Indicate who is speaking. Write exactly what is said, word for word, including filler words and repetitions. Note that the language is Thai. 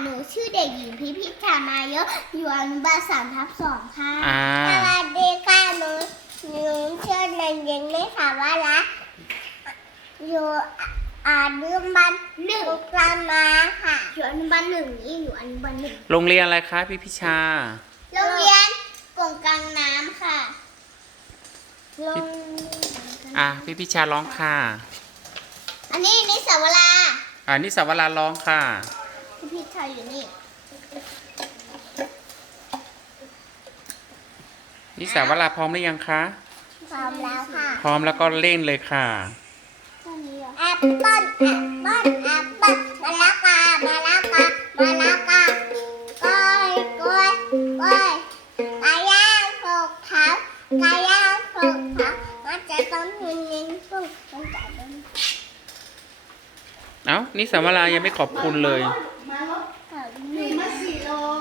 Speaker 1: หนูชื่อเด็กหญิงพิพิธามาเยอะอยู่อนุบาลสามทับสองค่ะ
Speaker 2: อ่า
Speaker 1: สวัสดีค่ะหนูหนูชื่อเด็กหญิงนิสาวรัตน์อยู่อนุบาลหนึ่งกลางมาค่ะอยู่อนุบาลหนึ่งนี่อยู่อนุบาลหนึ่ง
Speaker 2: โรงเรียนอะไรคะพี่พิชา
Speaker 1: โรงเรียนกงกลางน้ำค่ะโรง
Speaker 2: อ่ะพี่พิชาร้องค่ะ
Speaker 1: อันนี้นิสาวรา
Speaker 2: อ่านิสาวราร้องค่ะ
Speaker 1: พิพิธาอยู่นี่
Speaker 2: นิสาวราพร้อมหรือยังคะ
Speaker 1: พร้อมแล้วค่ะ
Speaker 2: พร้อมแล้วก็เล่นเลยค่ะ
Speaker 1: แอปเปิ้ลแอปเปิ้ลแอปเปิ้ลมะละกามะละกามะละกากล้วยกล้วยกล้วยไก่ย่างถูกเผาไก่ย่างถูกเผามันจะต้องมีนิ้นพุ่งมันจะต้อง
Speaker 2: เอ้านิสาวรายังไม่ขอบคุณเลย
Speaker 1: หนึ่งมาสี่โล